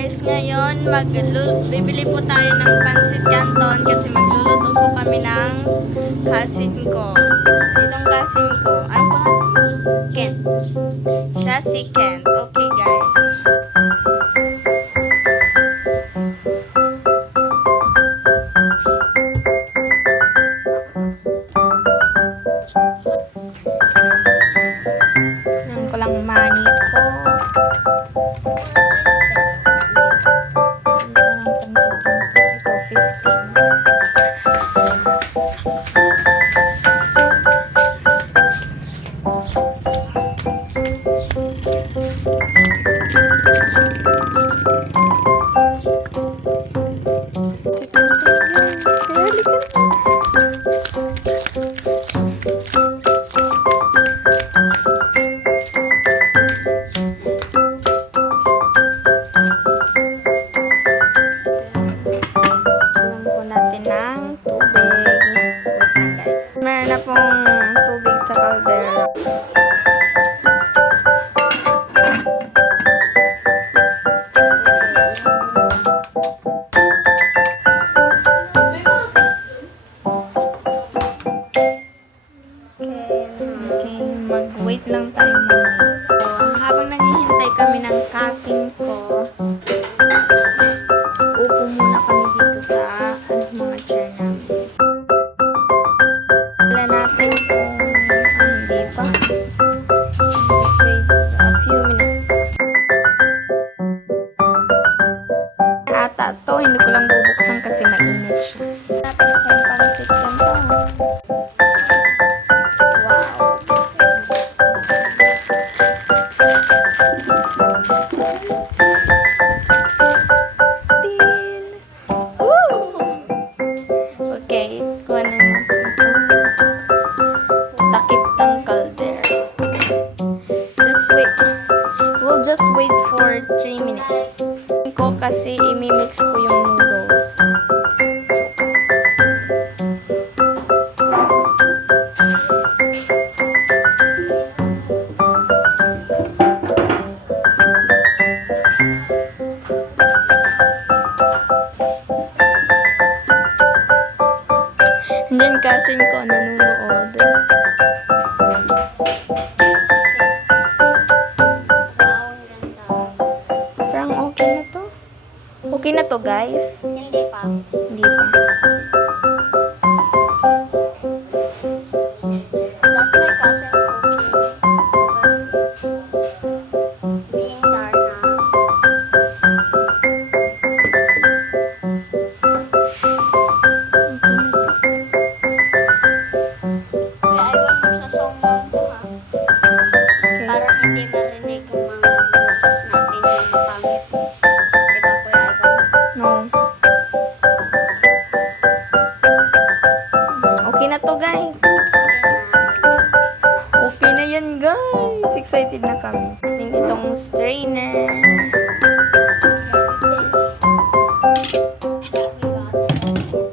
guys, ngayon bibili po tayo ng pancit canton kasi magluluto po kami ng cousin ko. Itong cousin ko, ano pa? Kent. Siya si Kent. Okay guys. Yan ko lang money ko. Meron na pong tubig sa caldera. Okay, mag-wait lang tayo mamaya. So, habang naghihintay kami ng cousin ko, upo muna kami dito sa mga chair namin. Wala natin kung hindi pa. Just wait a few minutes. Ata to, hindi ko lang bubuksan kasi mainit siya. Natin ako yung pansit yan to. Okay, kuha na natin ito. Takip ng caldera. We'll just wait for 3 minutes. Ko kasi imimix ko yung noodles. Andyan cousin ko nanonood. Parang okay na to. Okay na to guys. Hindi pa. Hindi pa. That's my cousin cooking. Being Darna. Kuya, ay ba magsasong lang po ha? Okay. Para hindi marinig yung mga boses natin yung mapangit. Diba kuya Ivan? No. Okay na to guys. Okay na yan guys. Excited na kami. Yung itong strainer.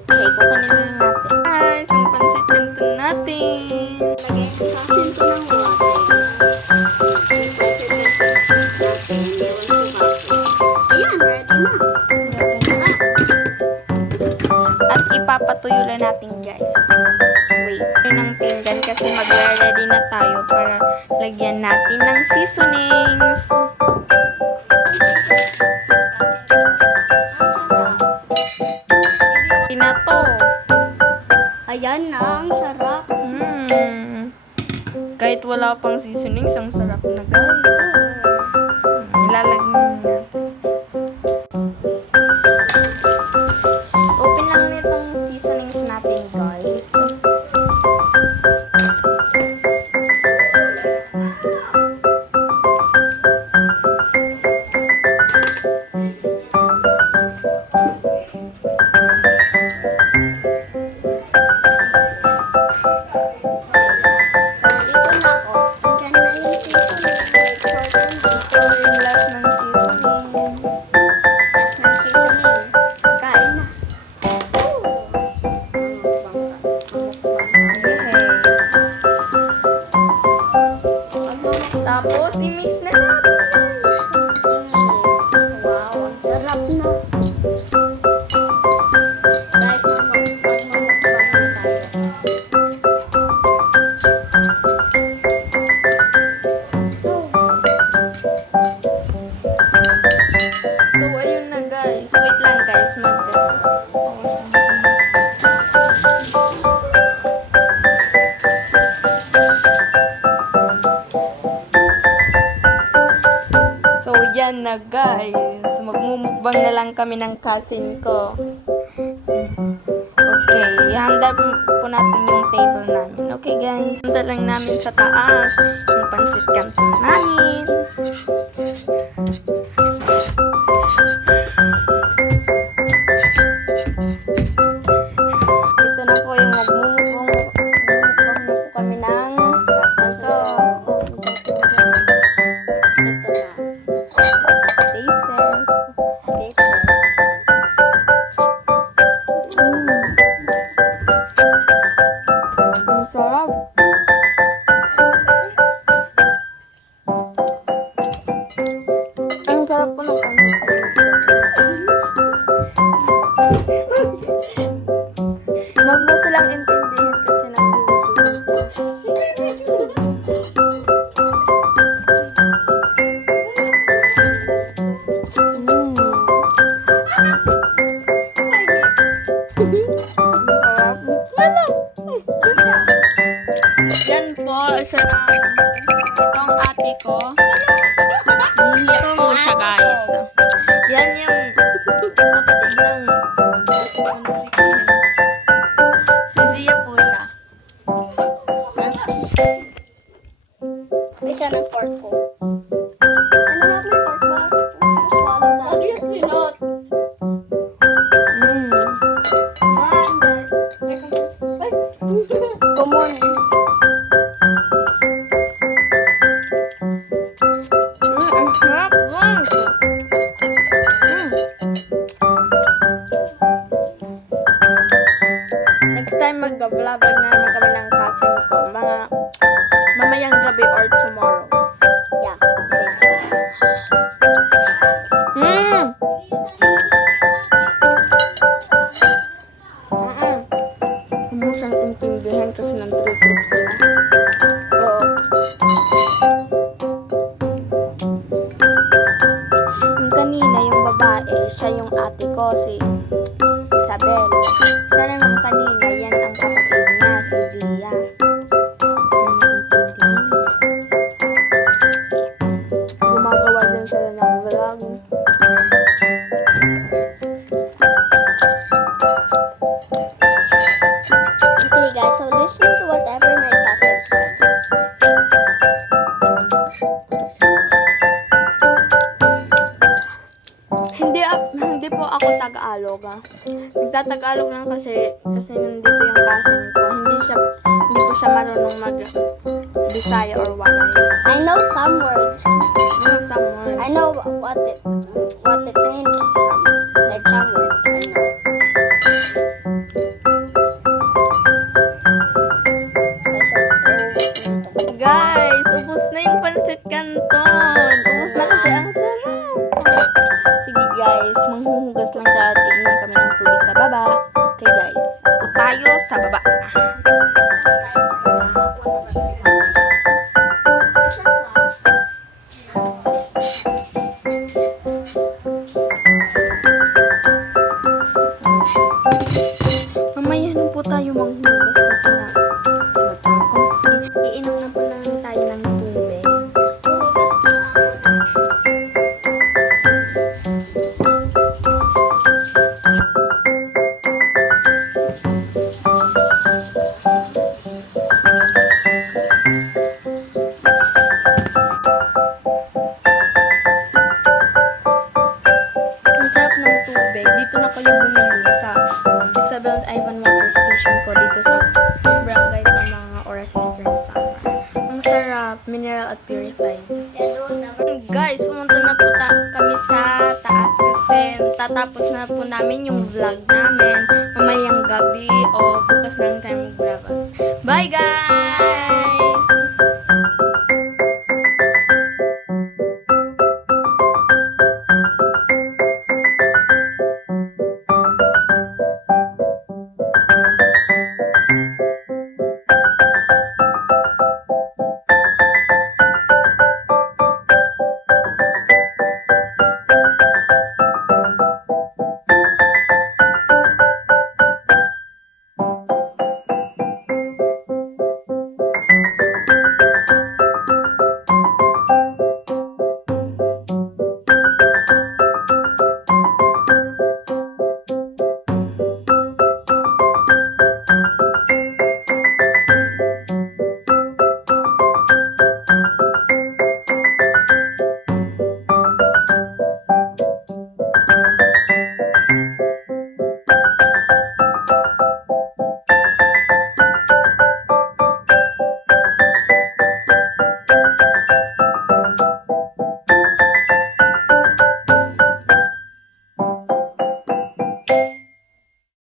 Okay, kukunin na natin. Guys, yung pansit canton natin. Lagay ko sa sinto ng water. Ayan, ready na. At ipapatuyo lang natin guys. Wait. Yun ang pinggan kasi magre-ready na tayo para lagyan natin ng seasonings. Na to. Ayan na, ang sarap. Kahit wala pang seasonings, ang sarap na guys. Ilalagyan natin. Open lang nitong seasonings natin guys. Dito na ako. Diyan na yung seasoning. Sarap na. Guys, magmumukbang na tayo. So, ayun na guys. Wait lang guys. So, yan na guys. Magmumukbang na lang kami ng cousin ko. Okay, ihanda po natin yung table namin. Okay guys, handa lang namin sa taas yung pansit canton namin. Ito na po yung magmumukbang na po kami ng cousin ko. Ito na. Taste test. Taste test. Ang sarap. Ang sarap po ng pansit. Wag mo silang intindihin kasi nag-YouTube sila. Ang sarap. Yan po, sarap. Itong ate ko. Hihiyak po siya, guys. Yan yung kapatid ng gusto ko na si Ken. Si Zia po siya. Isa ng pork ko. Ano nga may pork ba? Swallow na. Obviously not. Come on. Ang sarap. Wow. Next time mag-vlog na naman kami ng cousin ko. Mga mamayang gabi or tomorrow. Yeah. Okay. Huwag mo siyang intindihan kasi ng trip sila. Oo. Yung kanina, yung babae, siya yung ate ko, si Isabel. Siya naman kanina, yan ang kapatid niya, si Zia. Gumagawa din sila ng vlog. Okay guys, so listen to whatever my cousin said. Hindi po ako Tagalog. Nagtatagalog lang kasi nandito yung cousin ko. Hindi po siya marunong mag Bisaya or Waray. I know some words. Some words. I know what it means. Like some words. I know. Guys, ubos na yung pansit canton. Ubos na kasi ang sarap. Sige guys, manghuhugas lang tayo at iinom kami ng tubig sa baba. Okay guys, po tayo sa baba. Mamaya na po tayo manghugas kasi na sige, iinom na po lang tayo ng tubig. Ang sarap ng tubig. Dito na kayo bumili sa Isabel Ivan Water Station po dito sa Barangay Tamanga or Assistant Summer. Ang sarap, mineral at purified. Guys, pumunta na po kami sa taas kasi tatapos na po namin yung vlog namin mamayang gabi o bukas na lang tayo mag-vlog. Bye guys!